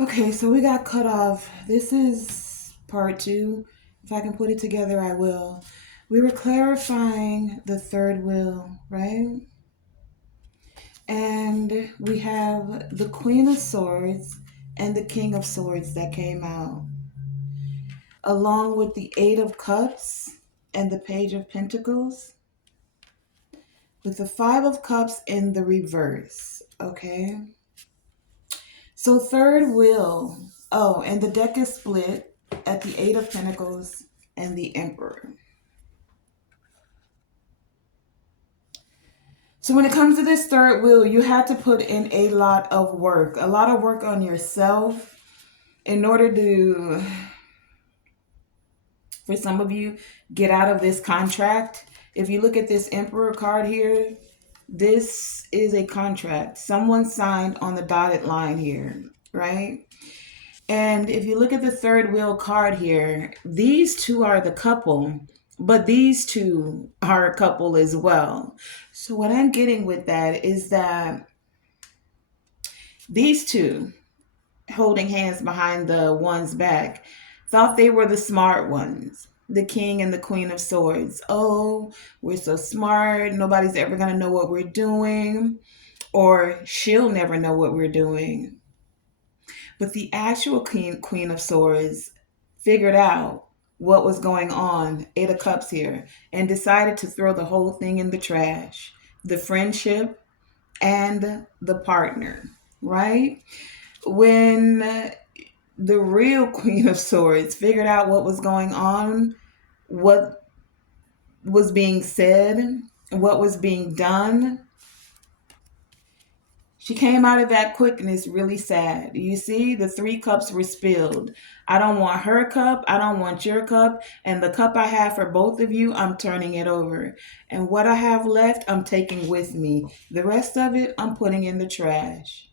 Okay, so we got cut off. This is part two. If I can put it together, I will. We were clarifying the third will, right? And we have the Queen of Swords and the King of Swords that came out, along with the Eight of Cups and the Page of Pentacles, with the Five of Cups in the reverse, okay? So, third wheel. Oh, and the deck is split at the Eight of Pentacles and the Emperor. So, when it comes to this third wheel, you had to put in a lot of work on yourself in order to, for some of you, get out of this contract. If you look at this Emperor card here, this is a contract. Someone signed on the dotted line here, right? And if you look at the third wheel card here, these two are the couple, but these two are a couple as well. So, what I'm getting with that is that these two, holding hands behind the one's back, thought they were the smart ones. The king and the queen of swords. Oh, we're so smart. Nobody's ever going to know what we're doing, or she'll never know what we're doing. But the actual queen of swords figured out what was going on, Eight of Cups here, and decided to throw the whole thing in the trash. The friendship and the partner, right? When the real Queen of Swords figured out what was going on, what was being said, what was being done, she came out of that quickness really sad. You see, the three cups were spilled. I don't want her cup. I don't want your cup. And the cup I have for both of you, I'm turning it over. And what I have left, I'm taking with me. The rest of it, I'm putting in the trash.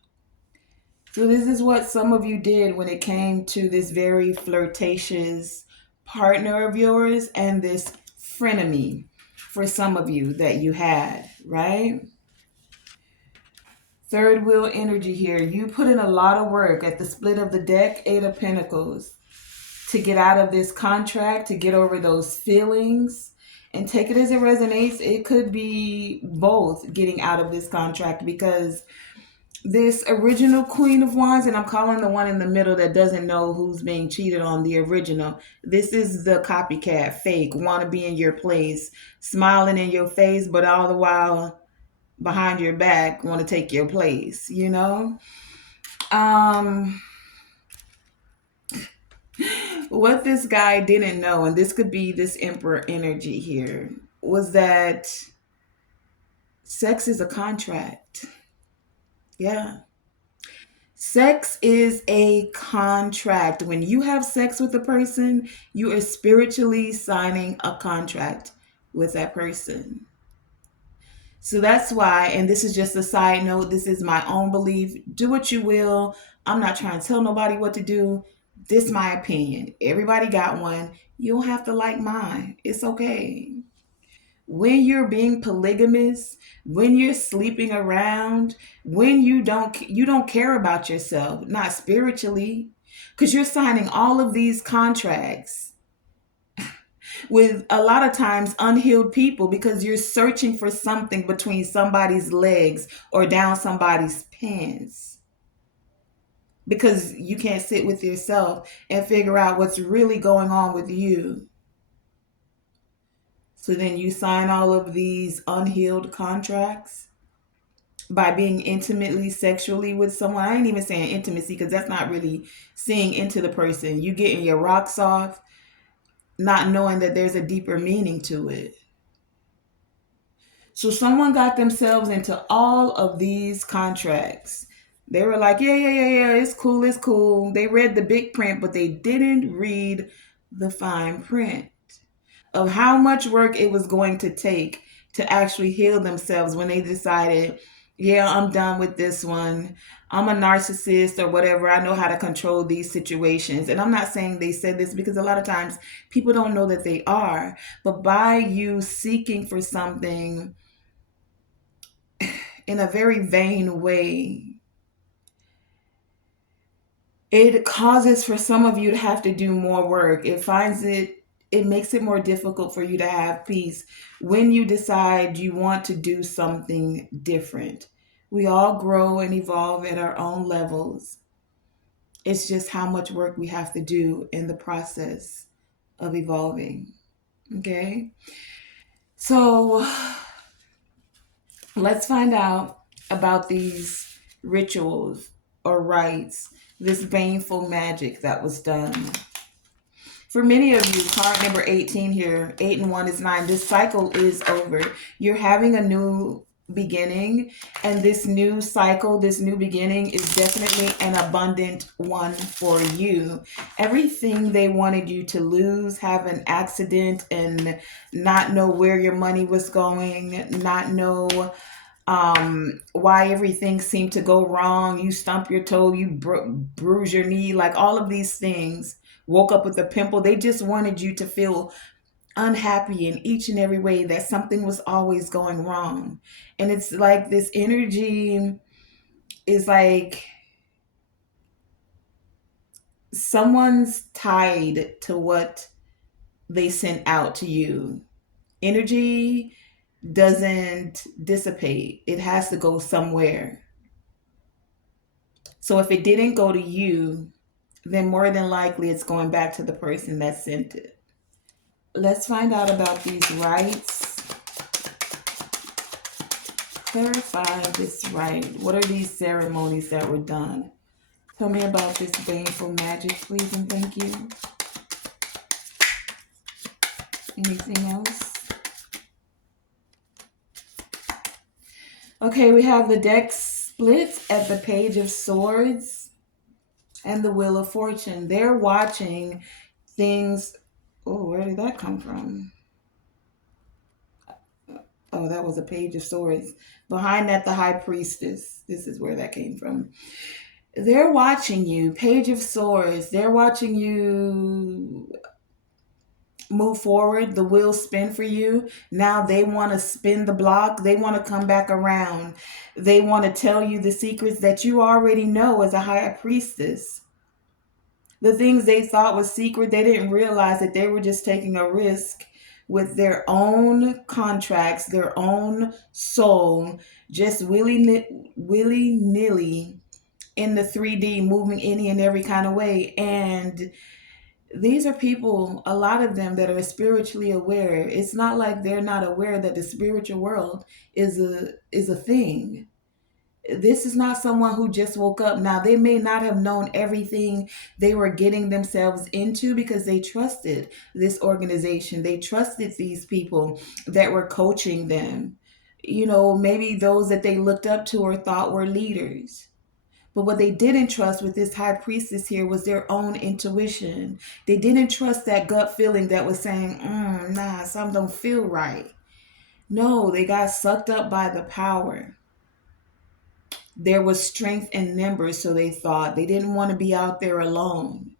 So, this is what some of you did when it came to this very flirtatious partner of yours and this frenemy for some of you that you had, right? Third wheel energy here. You put in a lot of work at the split of the deck, Eight of Pentacles, to get out of this contract, to get over those feelings. And take it as it resonates. It could be both getting out of this contract, because this original Queen of Wands, and I'm calling the one in the middle that doesn't know who's being cheated on, the original. This is the copycat, fake, want to be in your place, smiling in your face, but all the while behind your back want to take your place, you know? Um, what this guy didn't know, and this could be this Emperor energy here, was that sex is a contract. Yeah. Sex is a contract. When you have sex with a person, you are spiritually signing a contract with that person. So that's why, and this is just a side note, this is my own belief. Do what you will. I'm not trying to tell nobody what to do. This is my opinion. Everybody got one. You don't have to like mine. It's okay. When you're being polygamous, when you're sleeping around, when you don't care about yourself, not spiritually, because you're signing all of these contracts with a lot of times unhealed people, because you're searching for something between somebody's legs or down somebody's pants, because you can't sit with yourself and figure out what's really going on with you. So then you sign all of these unhealed contracts by being intimately sexually with someone. I ain't even saying intimacy, because that's not really seeing into the person. You getting your rocks off, not knowing that there's a deeper meaning to it. So someone got themselves into all of these contracts. They were like, yeah, yeah, yeah, yeah, it's cool, it's cool. They read the big print, but they didn't read the fine print of how much work it was going to take to actually heal themselves when they decided, yeah, I'm done with this one. I'm a narcissist or whatever. I know how to control these situations. And I'm not saying they said this, because a lot of times people don't know that they are. But by you seeking for something in a very vain way, It causes for some of you to have to do more work. It makes it more difficult for you to have peace when you decide you want to do something different. We all grow and evolve at our own levels. It's just how much work we have to do in the process of evolving. Okay? So let's find out about these rituals or rites, this baneful magic that was done. For many of you, card number 18 here, 8 and 1 is 9. This cycle is over. You're having a new beginning, and this new cycle, this new beginning is definitely an abundant one for you. Everything they wanted you to lose, have an accident, and not know where your money was going, not know why everything seemed to go wrong. You stump your toe, you bruise your knee, like all of these things. Woke up with a pimple. They just wanted you to feel unhappy in each and every way, that something was always going wrong. And it's like this energy is like someone's tied to what they sent out to you. Energy doesn't dissipate, it has to go somewhere. So if it didn't go to you, then more than likely it's going back to the person that sent it. Let's find out about these rites. Clarify this rite. What are these ceremonies that were done? Tell me about this baneful magic, please, and thank you. Anything else? Okay, we have the deck split at the Page of Swords and the Wheel of Fortune. They're watching things. Oh, where did that come from? Oh, that was a Page of Swords. Behind that, the High Priestess. This is where that came from. They're watching you. Page of Swords. They're watching you move forward. The wheels spin for you. Now they want to spin the block. They want to come back around. They want to tell you the secrets that you already know as a High Priestess. The things they thought was secret, they didn't realize that they were just taking a risk with their own contracts, their own soul, just willy nilly in the 3D, moving any and every kind of way. And these are people, a lot of them, that are spiritually aware. It's not like they're not aware that the spiritual world is a thing. This is not someone who just woke up. Now, they may not have known everything they were getting themselves into because they trusted this organization. They trusted these people that were coaching them. Maybe those that they looked up to or thought were leaders. But what they didn't trust with this high priestess here was their own intuition. They didn't trust that gut feeling that was saying, nah, something don't feel right. No, they got sucked up by the power. There was strength in numbers, so they thought. They didn't want to be out there alone.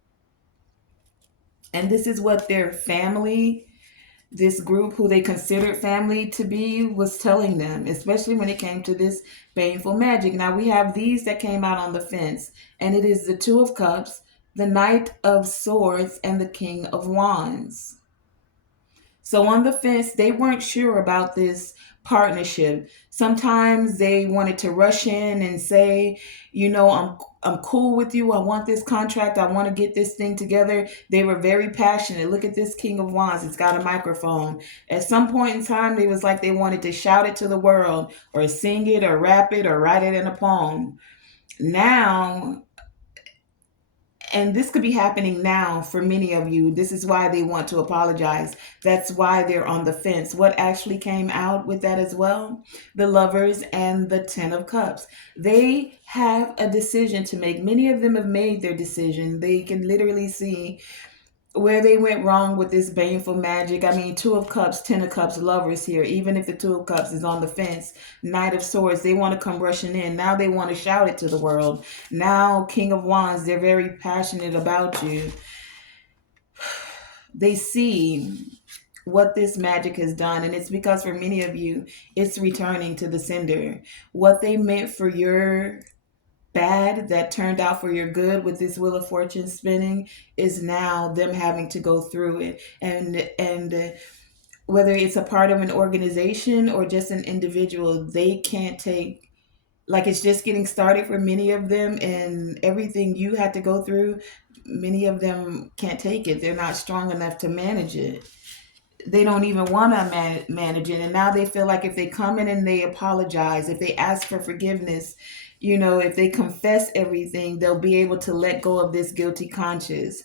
And this is what their family, this group who they considered family to be, was telling them, especially when it came to this baneful magic. Now we have these that came out on the fence, and it is the Two of Cups, the Knight of Swords, and the King of Wands. So on the fence, they weren't sure about this partnership. Sometimes they wanted to rush in and say, I'm cool with you. I want this contract. I want to get this thing together. They were very passionate. Look at this King of Wands. It's got a microphone. At some point in time, they was like they wanted to shout it to the world or sing it or rap it or write it in a poem. Now, and this could be happening now for many of you. This is why they want to apologize. That's why they're on the fence. What actually came out with that as well? The Lovers and the Ten of Cups. They have a decision to make. Many of them have made their decision. They can literally see where they went wrong with this baneful magic. I mean, Two of Cups, Ten of Cups, Lovers here. Even if the Two of Cups is on the fence, Knight of Swords, they want to come rushing in. Now they want to shout it to the world. Now, King of Wands, they're very passionate about you. They see what this magic has done, and it's because for many of you, it's returning to the sender. What they meant for your bad that turned out for your good with this Wheel of Fortune spinning is now them having to go through it. And whether it's a part of an organization or just an individual, they can't take, like, it's just getting started for many of them, and everything you had to go through, many of them can't take it. They're not strong enough to manage it. They don't even want to manage it, and now they feel like if they come in and they apologize, if they ask for forgiveness, if they confess everything, they'll be able to let go of this guilty conscience.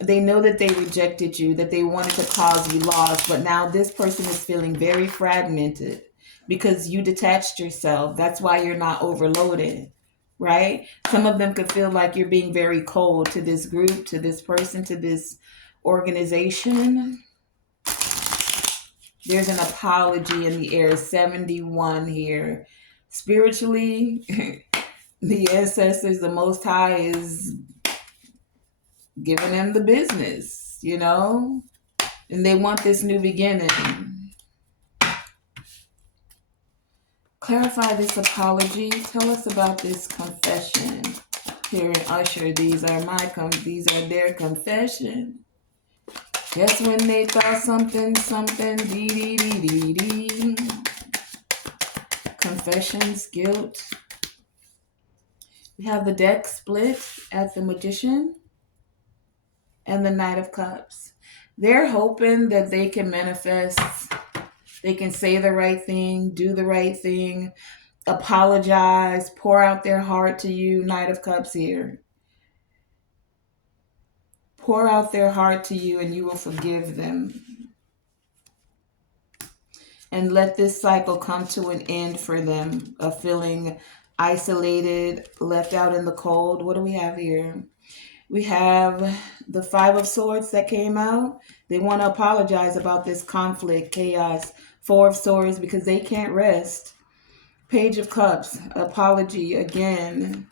They know that they rejected you, that they wanted to cause you loss, but now this person is feeling very fragmented because you detached yourself. That's why you're not overloaded, right? Some of them could feel like you're being very cold to this group, to this person, to this organization. There's an apology in the air. 71 here. Spiritually, the ancestors, the Most High is giving them the business. And they want this new beginning. Clarify this apology. Tell us about this confession. Here in Usher, these are their confession. Just when they thought something, dee dee dee dee dee. Confessions, guilt. We have the deck split at the Magician and the Knight of Cups. They're hoping that they can manifest, they can say the right thing, do the right thing, apologize, pour out their heart to you, Knight of Cups here. Pour out their heart to you and you will forgive them. And let this cycle come to an end for them of feeling isolated, left out in the cold. What do we have here? We have the Five of Swords that came out. They want to apologize about this conflict, chaos. Four of Swords because they can't rest. Page of Cups, apology again.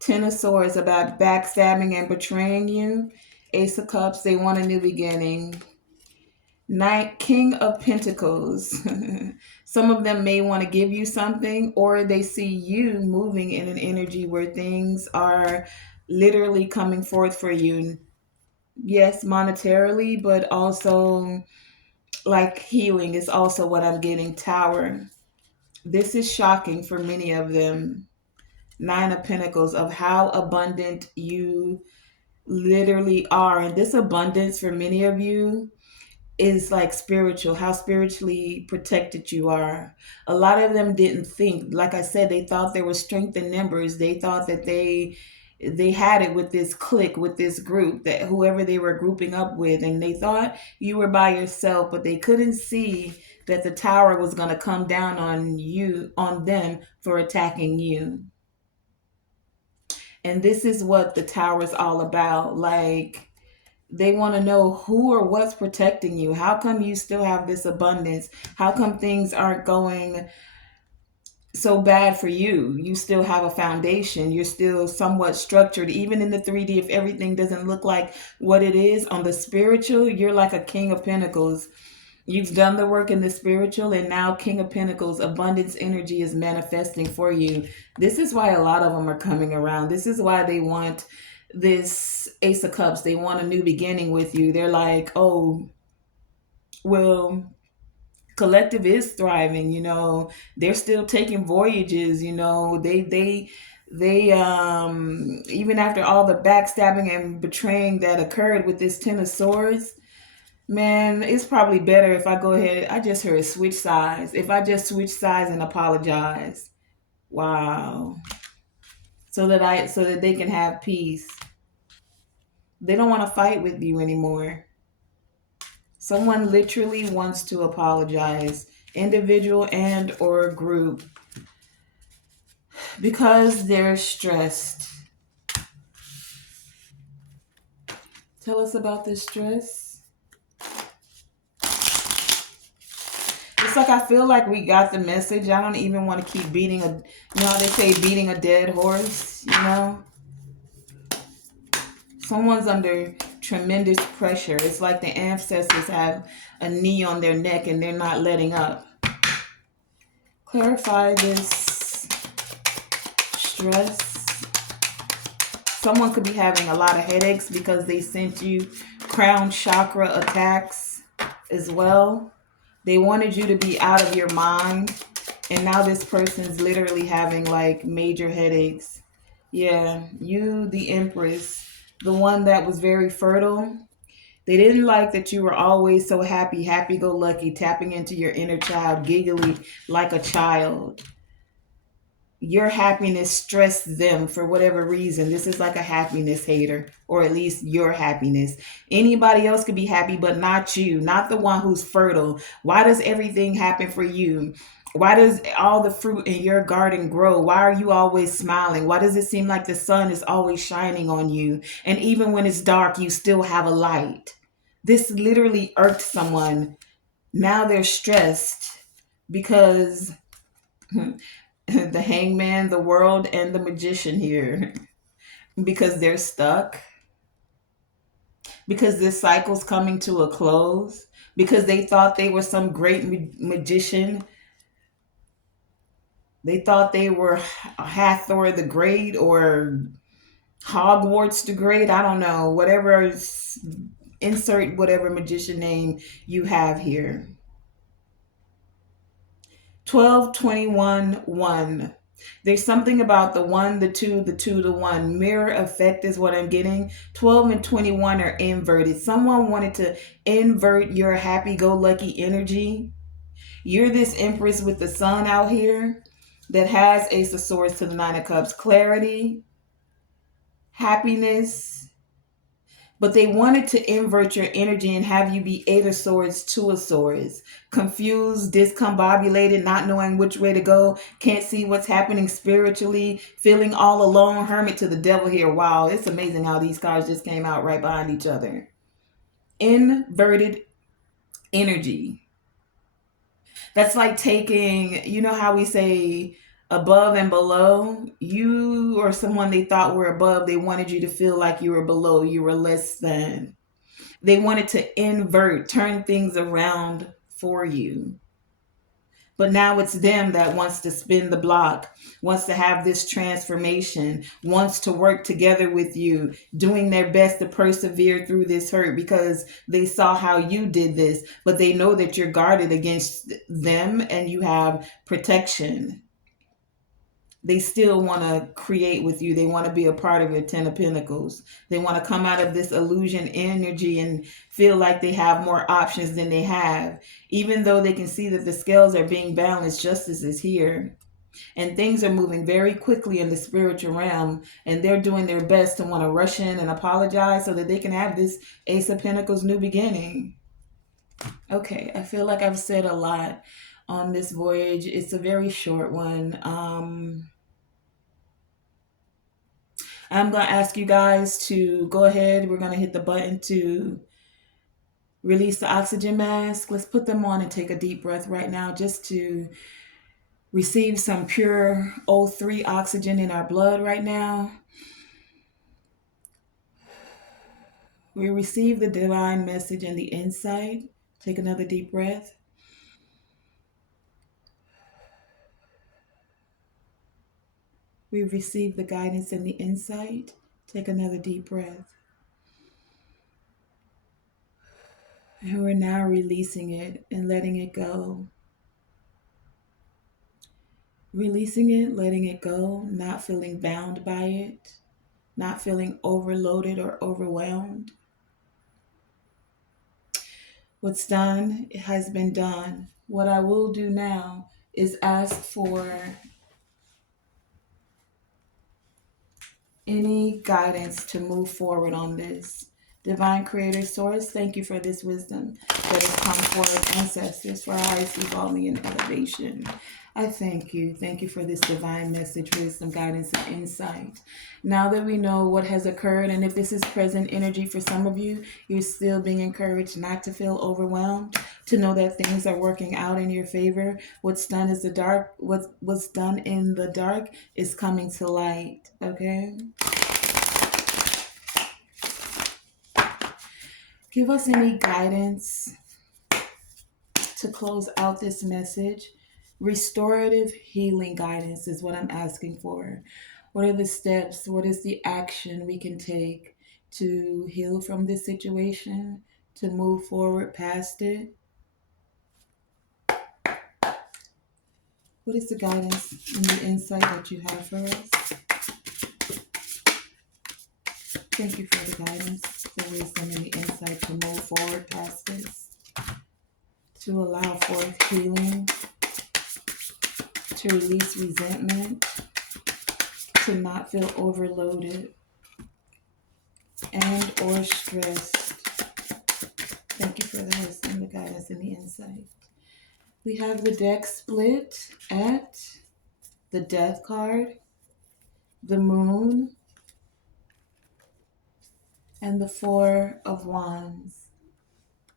Ten of Swords about backstabbing and betraying you. Ace of Cups, they want a new beginning. King of Pentacles. Some of them may want to give you something, or they see you moving in an energy where things are literally coming forth for you. Yes, monetarily, but also like healing is also what I'm getting. Tower. This is shocking for many of them. Nine of Pentacles, of how abundant you literally are. And this abundance for many of you is like spiritual, how spiritually protected you are. A lot of them didn't think, like I said, they thought there was strength in numbers. They thought that they had it with this clique, with this group, that whoever they were grouping up with, and they thought you were by yourself, but they couldn't see that the tower was going to come down on them for attacking you. And this is what the tower is all about. Like, they want to know who or what's protecting you. How come you still have this abundance? How come things aren't going so bad for you? You still have a foundation. You're still somewhat structured. Even in the 3D, if everything doesn't look like what it is on the spiritual, you're like a King of Pentacles. You've done the work in the spiritual, and now King of Pentacles, abundance energy is manifesting for you. This is why a lot of them are coming around. This is why they want this Ace of Cups. They want a new beginning with you. They're like, oh, well, collective is thriving. They're still taking voyages. They even after all the backstabbing and betraying that occurred with this Ten of Swords, man, it's probably better if I go ahead. I just heard switch sides. If I just switch sides and apologize. Wow. So that they can have peace. They don't want to fight with you anymore. Someone literally wants to apologize, individual and or group, because they're stressed. Tell us about this stress. It's like I feel like we got the message. I don't even want to keep beating they say beating a dead horse, Someone's under tremendous pressure. It's like the ancestors have a knee on their neck and they're not letting up. Clarify this stress. Someone could be having a lot of headaches because they sent you crown chakra attacks as well. They wanted you to be out of your mind. And now this person's literally having like major headaches. Yeah, you, the Empress, the one that was very fertile. They didn't like that you were always so happy, happy go lucky, tapping into your inner child, giggly like a child. Your happiness stressed them for whatever reason. This is like a happiness hater, or at least your happiness. Anybody else could be happy, but not you, not the one who's fertile. Why does everything happen for you? Why does all the fruit in your garden grow? Why are you always smiling? Why does it seem like the sun is always shining on you? And even when it's dark, you still have a light. This literally irked someone. Now they're stressed because the hangman, the world, and the magician here because they're stuck, because this cycle's coming to a close, because they thought they were some great magician. They thought they were Hathor the Great or Hogwarts the Great. I don't know. Whatever, insert whatever magician name you have here. 12, 21, 1. There's something about the 1, the 2, the 1. Mirror effect is what I'm getting. 12 and 21 are inverted. Someone wanted to invert your happy go lucky energy. You're this Empress with the sun out here that has Ace of Swords to the Nine of Cups. Clarity, happiness, but they wanted to invert your energy and have you be Eight of Swords, Two of Swords. Confused, discombobulated, not knowing which way to go, can't see what's happening spiritually, feeling all alone, hermit to the devil here. Wow, it's amazing how these cards just came out right behind each other. Inverted energy. That's like taking, you know how we say above and below? You or someone they thought were above, they wanted you to feel like you were below, you were less than. They wanted to invert, turn things around for you. But now it's them that wants to spin the block, wants to have this transformation, wants to work together with you, doing their best to persevere through this hurt because they saw how you did this, but they know that you're guarded against them and you have protection. They still want to create with you. They want to be a part of your 10 of Pentacles. They want to come out of this illusion energy and feel like they have more options than they have. Even though they can see that the scales are being balanced, justice is here. And things are moving very quickly in the spiritual realm. And they're doing their best to want to rush in and apologize so that they can have this Ace of Pentacles new beginning. Okay, I feel like I've said a lot on this voyage. It's a very short one. I'm going to ask you guys to go ahead. We're going to hit the button to release the oxygen mask. Let's put them on and take a deep breath right now just to receive some pure O3 oxygen in our blood right now. We receive the divine message and the insight. Take another deep breath. We receive the guidance and the insight. Take another deep breath. And we're now releasing it and letting it go. Releasing it, letting it go, not feeling bound by it, not feeling overloaded or overwhelmed. What's done has been done. What I will do now is ask for any guidance to move forward on this. Divine Creator Source, thank you for this wisdom that has come forward, ancestors, for our highest evolving and elevation. I thank you. Thank you for this divine message, wisdom, guidance, and insight. Now that we know what has occurred, and if this is present energy for some of you, you're still being encouraged not to feel overwhelmed, to know that things are working out in your favor. What's done is the dark. What's done in the dark is coming to light. Okay. Give us any guidance to close out this message. Restorative healing guidance is what I'm asking for. What are the steps? What is the action we can take to heal from this situation, to move forward past it? What is the guidance and the insight that you have for us? Thank you for the guidance, the wisdom, and the insight to move forward past this, to allow for healing, to release resentment, to not feel overloaded and or stressed. Thank you for the wisdom, the guidance, and the insight. We have the deck split at the Death card, the Moon, and the Four of Wands.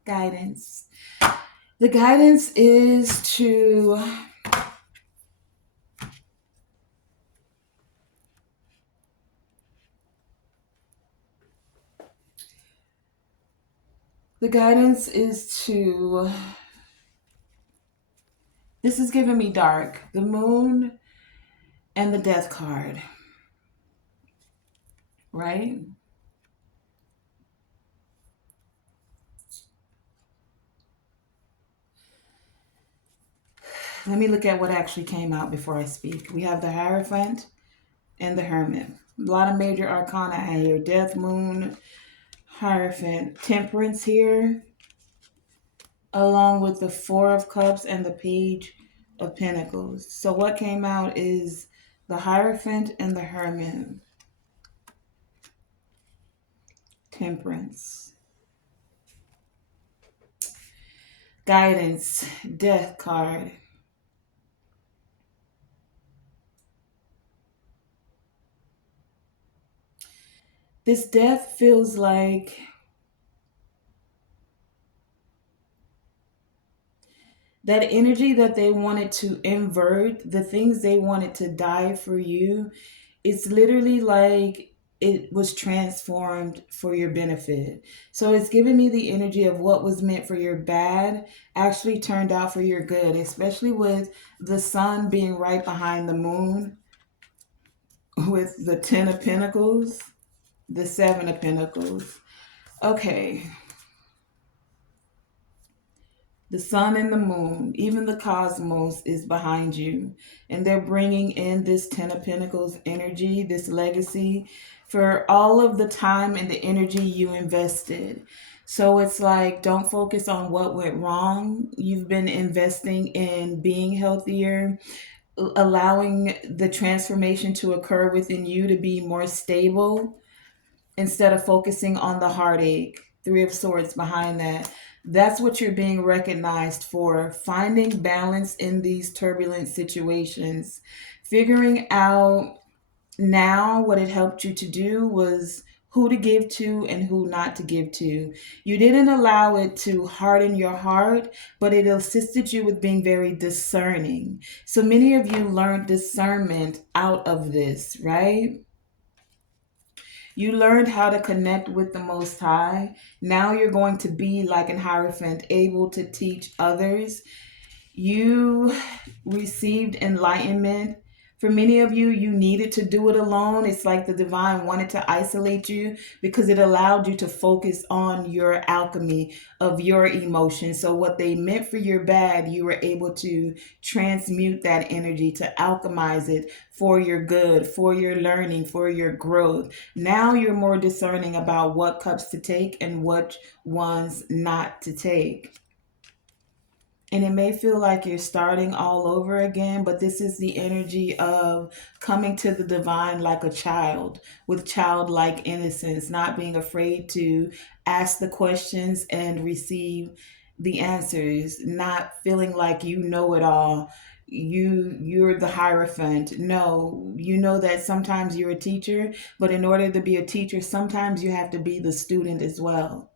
Guidance. The guidance is to the guidance is to this is giving me dark. The Moon and the Death card. Right? Let me look at what actually came out before I speak. We have the Hierophant and the Hermit. A lot of major arcana here. Death, Moon, Hierophant, Temperance here, along with the Four of Cups and the Page of Pentacles. So what came out is the Hierophant and the Hermit. Temperance. Guidance. Death card. This death feels like that energy that they wanted to invert, the things they wanted to die for you, it's literally like it was transformed for your benefit. So it's giving me the energy of what was meant for your bad actually turned out for your good, especially with the sun being right behind the moon, with the 10 of Pentacles, the 7 of Pentacles. Okay. The sun and the moon, even the cosmos is behind you. And they're bringing in this 10 of Pentacles energy, this legacy for all of the time and the energy you invested. So it's like, don't focus on what went wrong. You've been investing in being healthier, allowing the transformation to occur within you to be more stable instead of focusing on the heartache. Three of Swords behind that. That's what you're being recognized for. Finding balance in these turbulent situations. Figuring out now what it helped you to do was who to give to and who not to give to. You didn't allow it to harden your heart, but it assisted you with being very discerning. So many of you learned discernment out of this, right? You learned how to connect with the Most High. Now you're going to be like an Hierophant, able to teach others. You received enlightenment. For many of you, you needed to do it alone. It's like the divine wanted to isolate you because it allowed you to focus on your alchemy of your emotions. So what they meant for your bad, you were able to transmute that energy, to alchemize it for your good, for your learning, for your growth. Now you're more discerning about what cups to take and what ones not to take. And it may feel like you're starting all over again, but this is the energy of coming to the divine like a child, with childlike innocence, not being afraid to ask the questions and receive the answers, not feeling like you know it all. You're the Hierophant. No, you know that sometimes you're a teacher, but in order to be a teacher, sometimes you have to be the student as well.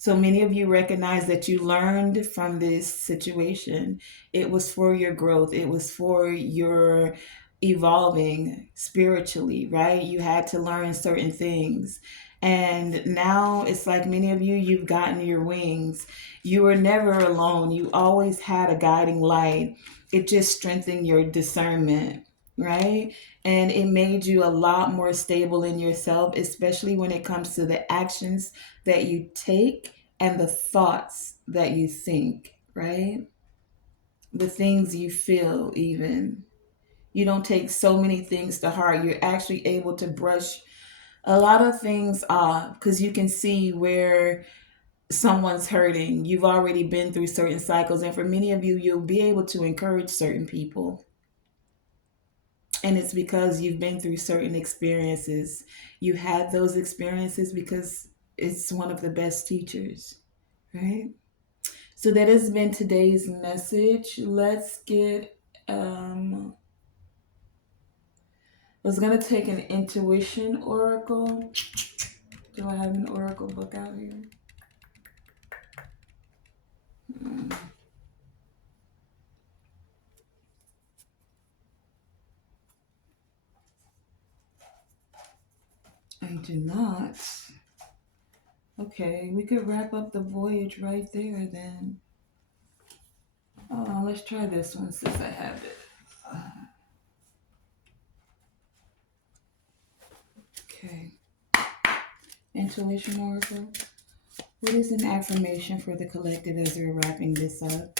So many of you recognize that you learned from this situation. It was for your growth, it was for your evolving spiritually, right? You had to learn certain things. And now it's like many of you, you've gotten your wings. You were never alone. You always had a guiding light. It just strengthened your discernment. right? And it made you a lot more stable in yourself, especially when it comes to the actions that you take and the thoughts that you think, right? The things you feel, even. You don't take so many things to heart. You're actually able to brush a lot of things off because you can see where someone's hurting. You've already been through certain cycles, and for many of you, you'll be able to encourage certain people. And it's because you've been through certain experiences. You had those experiences because it's one of the best teachers, right? So that has been today's message. Let's get I was gonna take an intuition oracle. Do I have an oracle book out here? Mm, I do not. Okay, we could wrap up the voyage right there then. Oh, let's try this one since I have it. Okay, intuition oracle. What is an affirmation for the collective as we're wrapping this up?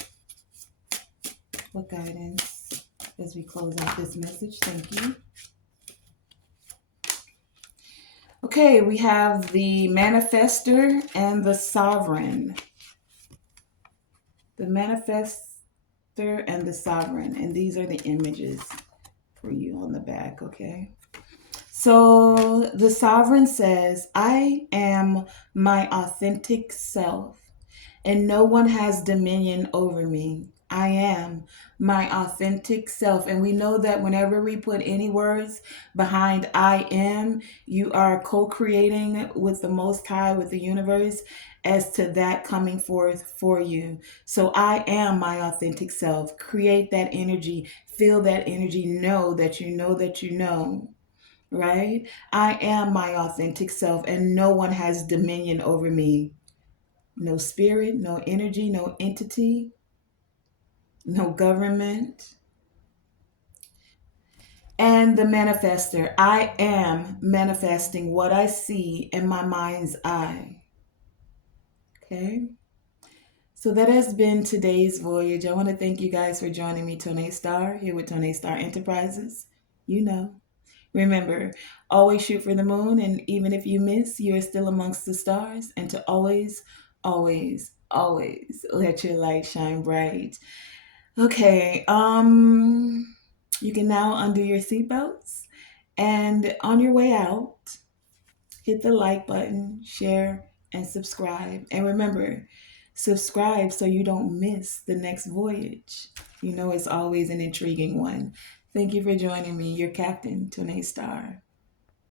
What guidance as we close out this message? Thank you. Okay, we have the manifester and the sovereign. The manifester and the sovereign. And these are the images for you on the back, okay? So the sovereign says, I am my authentic self, and no one has dominion over me. I am my authentic self. And we know that whenever we put any words behind I am, you are co creating with the Most High, with the universe, as to that coming forth for you. So I am my authentic self. Create that energy, feel that energy, know that you know that you know. Right? I am my authentic self, and no one has dominion over me. No spirit, no energy, no entity, no government. And the manifester, I am manifesting what I see in my mind's eye. Okay. So that has been today's voyage. I want to thank you guys for joining me, Tonae Star, here with Tonae Star Enterprises. You know. Remember, always shoot for the moon, and even if you miss, you are still amongst the stars. And to always, always, always let your light shine bright. Okay, you can now undo your seatbelts, and on your way out, hit the like button, share, and subscribe. And remember, subscribe so you don't miss the next voyage. You know it's always an intriguing one. Thank you for joining me, your captain, Tonae Star.